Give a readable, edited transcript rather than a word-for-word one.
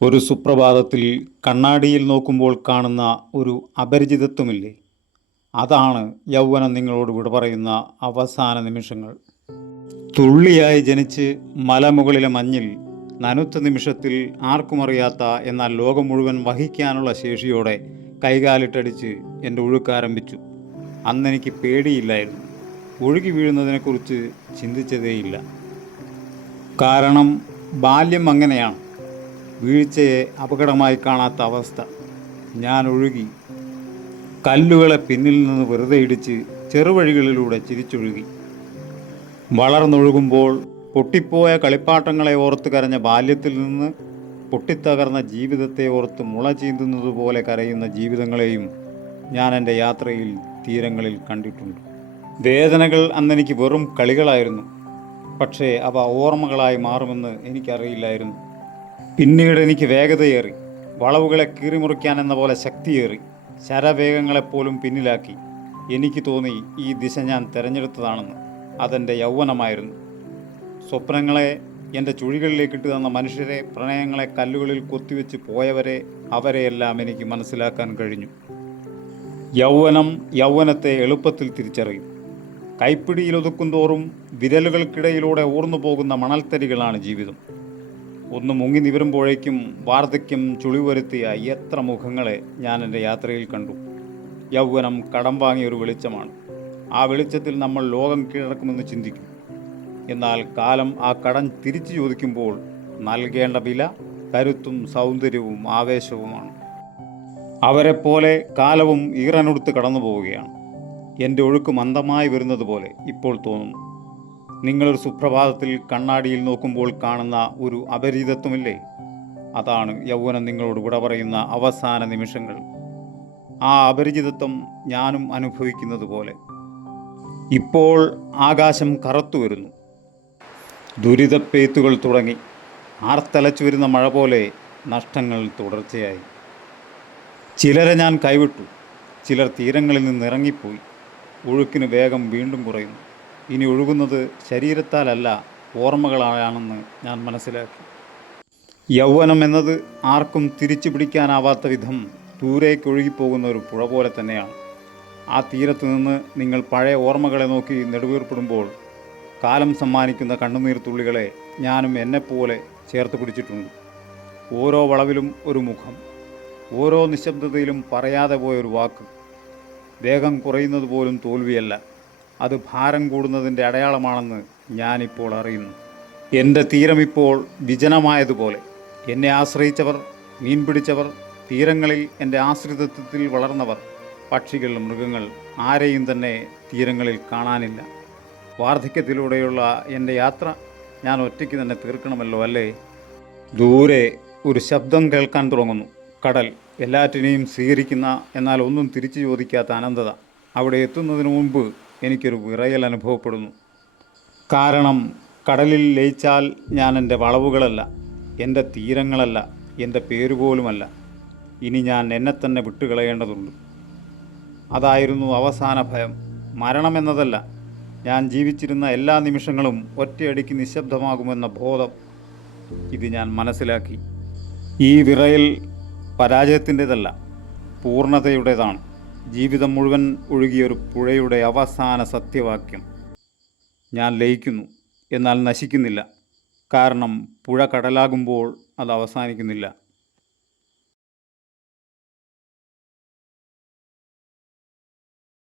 ഒരു സുപ്രഭാതത്തിൽ കണ്ണാടിയിൽ നോക്കുമ്പോൾ കാണുന്ന ഒരു അപരിചിതത്വമില്ലേ? അതാണ് യൗവനം നിങ്ങളോട് വിട പറയുന്ന അവസാന നിമിഷങ്ങൾ. തുള്ളിയായി ജനിച്ച് മലമുകളിലെ മഞ്ഞിൽ നനുത്ത നിമിഷത്തിൽ ആർക്കുമറിയാത്ത എന്നാൽ ലോകം മുഴുവൻ വഹിക്കാനുള്ള ശേഷിയോടെ കൈകാലിട്ടടിച്ച് എൻ്റെ ഒഴുക്കാരംഭിച്ചു. അന്നെനിക്ക് പേടിയില്ലായിരുന്നു. ഒഴുകി വീഴുന്നതിനെക്കുറിച്ച് ചിന്തിച്ചതേയില്ല. കാരണം ബാല്യം അങ്ങനെയാണ്, വീഴ്ചയെ അപകടമായി കാണാത്ത അവസ്ഥ. ഞാൻ ഒഴുകി. കല്ലുകളെ പിന്നിൽ നിന്ന് വെറുതെ ഇടിച്ച് ചെറുവഴികളിലൂടെ ചിരിച്ചൊഴുകി. വളർന്നൊഴുകുമ്പോൾ പൊട്ടിപ്പോയ കളിപ്പാട്ടങ്ങളെ ഓർത്ത് കരഞ്ഞ ബാല്യത്തിൽ നിന്ന് പൊട്ടിത്തകർന്ന ജീവിതത്തെ ഓർത്ത് മുള ചീന്തുന്നത് പോലെ കരയുന്ന ജീവിതങ്ങളെയും ഞാൻ എൻ്റെ യാത്രയിൽ തീരങ്ങളിൽ കണ്ടിട്ടുണ്ട്. വേദനകൾ അന്നെനിക്ക് വെറും കളികളായിരുന്നു. പക്ഷേ അവ ഓർമ്മകളായി മാറുമെന്ന് എനിക്കറിയില്ലായിരുന്നു. പിന്നീട് എനിക്ക് വേഗതയേറി, വളവുകളെ കീറിമുറിക്കാൻ എന്ന പോലെ ശക്തിയേറി, ശരവേഗങ്ങളെപ്പോലും പിന്നിലാക്കി. എനിക്ക് തോന്നി ഈ ദിശ ഞാൻ തിരഞ്ഞെടുത്തതാണെന്ന്. അതെൻ്റെ യൗവനമായിരുന്നു. സ്വപ്നങ്ങളെ എൻ്റെ ചുഴികളിലേക്കിട്ട് തന്ന മനുഷ്യരെ, പ്രണയങ്ങളെ കല്ലുകളിൽ കൊത്തിവെച്ച് പോയവരെ, അവരെയെല്ലാം എനിക്ക് മനസ്സിലാക്കാൻ കഴിഞ്ഞു. യൗവനം യൗവനത്തെ എളുപ്പത്തിൽ തിരിച്ചറിയും. കൈപ്പിടിയിലൊതുക്കും തോറും വിരലുകൾക്കിടയിലൂടെ ഊർന്നു പോകുന്ന മണൽത്തരികളാണ് ജീവിതം. ഒന്ന് മുങ്ങി നിവരുമ്പോഴേക്കും വാർദ്ധക്യം ചുളിവരുത്തിയ എത്ര മുഖങ്ങളെ ഞാൻ എൻ്റെ യാത്രയിൽ കണ്ടു. യൗവനം കടം വാങ്ങിയൊരു വെളിച്ചമാണ്. ആ വെളിച്ചത്തിൽ നമ്മൾ ലോകം കീഴടക്കുമെന്ന് ചിന്തിക്കും. എന്നാൽ കാലം ആ കടം തിരിച്ചു ചോദിക്കുമ്പോൾ നൽകേണ്ട വില കരുത്തും സൗന്ദര്യവും ആവേശവുമാണ്. അവരെപ്പോലെ കാലവും ഈറനൊടുത്ത് കടന്നു പോവുകയാണ്. എൻ്റെ ഒഴുക്ക് മന്ദമായി വരുന്നത് പോലെ ഇപ്പോൾ തോന്നുന്നു. നിങ്ങളൊരു സുപ്രഭാതത്തിൽ കണ്ണാടിയിൽ നോക്കുമ്പോൾ കാണുന്ന ഒരു അപരിചിതത്വമില്ലേ? അതാണ് യൗവനം നിങ്ങളോട് വിട പറയുന്ന അവസാന നിമിഷങ്ങൾ. ആ അപരിചിതത്വം ഞാനും അനുഭവിക്കുന്നത് പോലെ. ഇപ്പോൾ ആകാശം കറുത്തു വരുന്നു. ദുരിതപ്പെയ്ത്തുകൾ തുടങ്ങി. ആർത്തലച്ചു വരുന്ന മഴ പോലെ നഷ്ടങ്ങൾ തുടർച്ചയായി. ചിലരെ ഞാൻ കൈവിട്ടു. ചിലർ തീരങ്ങളിൽ നിന്നിറങ്ങിപ്പോയി. ഒഴുക്കിന് വേഗം വീണ്ടും കുറയുന്നു. ഇനി ഒഴുകുന്നത് ശരീരത്താലല്ല, ഓർമ്മകളാണെന്ന് ഞാൻ മനസ്സിലാക്കി. യൗവനം എന്നത് ആർക്കും തിരിച്ചു പിടിക്കാനാവാത്ത വിധം ദൂരേക്ക് ഒഴുകിപ്പോകുന്ന ഒരു പുഴ പോലെ തന്നെയാണ്. ആ തീരത്ത് നിന്ന് നിങ്ങൾ പഴയ ഓർമ്മകളെ നോക്കി നെടുവീർപ്പെടുമ്പോൾ കാലം സമ്മാനിക്കുന്ന കണ്ണുനീർ തുള്ളികളെ ഞാനും എന്നെപ്പോലെ ചേർത്ത് പിടിച്ചിട്ടുണ്ട്. ഓരോ വളവിലും ഒരു മുഖം, ഓരോ നിശബ്ദതയിലും പറയാതെ പോയൊരു വാക്ക്. വേഗം കുറയുന്നത് പോലും തോൽവിയല്ല, അത് ഭാരം കൂടുന്നതിൻ്റെ അടയാളമാണെന്ന് ഞാനിപ്പോൾ അറിയുന്നു. എൻ്റെ തീരമിപ്പോൾ വിജനമായതുപോലെ. എന്നെ ആശ്രയിച്ചവർ, മീൻ പിടിച്ചവർ, തീരങ്ങളിൽ എൻ്റെ ആശ്രിതത്വത്തിൽ വളർന്നവർ, പക്ഷികൾ, മൃഗങ്ങൾ, ആരെയും തന്നെ തീരങ്ങളിൽ കാണാനില്ല. വാർദ്ധക്യത്തിലൂടെയുള്ള എൻ്റെ യാത്ര ഞാൻ ഒറ്റയ്ക്ക് തന്നെ തീർക്കണമല്ലോ, അല്ലേ? ദൂരെ ഒരു ശബ്ദം കേൾക്കാൻ തുടങ്ങുന്നു. കടൽ, എല്ലാറ്റിനെയും സ്വീകരിക്കുന്ന എന്നാൽ ഒന്നും തിരിച്ചു ചോദിക്കാത്ത അനന്തത. അവിടെ എത്തുന്നതിന് മുമ്പ് എനിക്കൊരു വിറയൽ അനുഭവപ്പെടുന്നു. കാരണം കടലിൽ ലയിച്ചാൽ ഞാൻ എൻ്റെ വളവുകളല്ല, എൻ്റെ തീരങ്ങളല്ല, എൻ്റെ പേരുപോലുമല്ല. ഇനി ഞാൻ എന്നെ തന്നെ വിട്ടുകളയേണ്ടതുണ്ട്. അതായിരുന്നു അവസാന ഭയം. മരണമെന്നതല്ല, ഞാൻ ജീവിച്ചിരുന്ന എല്ലാ നിമിഷങ്ങളും ഒറ്റയടിക്ക് നിശബ്ദമാകുമെന്ന ബോധം. ഇത് ഞാൻ മനസ്സിലാക്കി. ഈ വിറയൽ പരാജയത്തിൻ്റെതല്ല, പൂർണ്ണതയുടേതാണ്. ജീവിതം മുഴുവൻ ഒഴുകിയൊരു പുഴയുടെ അവസാന സത്യവാക്യം. ഞാൻ ലയിക്കുന്നു, എന്നാൽ നശിക്കുന്നില്ല. കാരണം പുഴ കടലാകുമ്പോൾ അത് അവസാനിക്കുന്നില്ല.